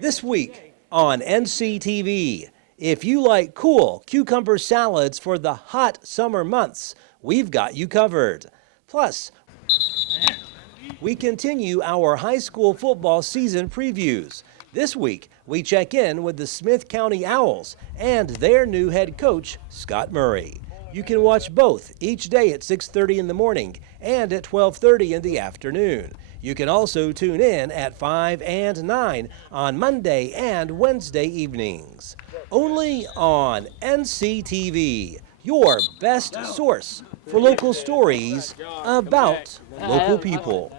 This week on NCTV, if you like cool cucumber salads for the hot summer months, we've got you covered. Plus, we continue our high school football season previews. This week, we check in with the Smith County Owls and their new head coach, Scott Murray. You can watch both each day at 6:30 in the morning and at 12:30 in the afternoon. You can also tune in at 5 and 9 on Monday and Wednesday evenings. Only on NCTV, your best source for local stories about local people.